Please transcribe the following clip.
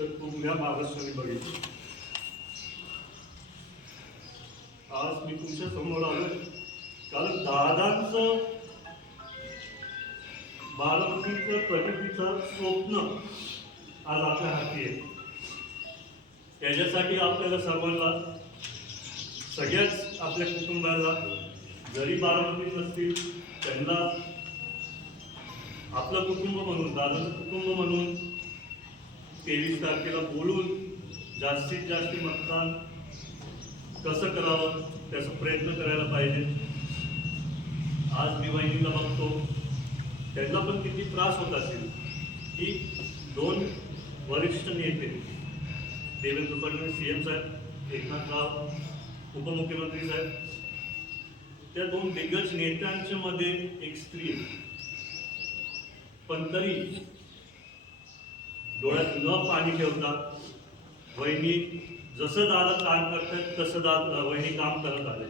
तर तुम्ही महाराष्ट्राने बघितली. आज मी तुमच्या समोर आलो कारण दादांचं बारामतीचं प्रगतीचं स्वप्न आज आपल्या हाती आहे. त्याच्यासाठी आपल्याला सर्वांना, सगळ्याच आपल्या कुटुंबाला, जरी बारामतीत नसतील त्यांना आपलं कुटुंब म्हणून, दादाचं कुटुंब म्हणून 23 तारखेला बोलून जास्तीत जास्त मतदान कसं करावं त्याचा प्रयत्न करायला पाहिजे. आज मी वहिनीला बघतो, त्यांना पण किती त्रास होत असेल की 2 वरिष्ठ नेते देवेंद्र फडणवीस CM साहेब, एकनाथराव उपमुख्यमंत्री साहेब, त्या 2 दिग्गज नेत्यांच्या मध्ये एक स्त्री, पण तरी डोळ्यात न पाणी ठेवता वहिनी जसं दादा काम करतात तसं वहिनी काम करत आले.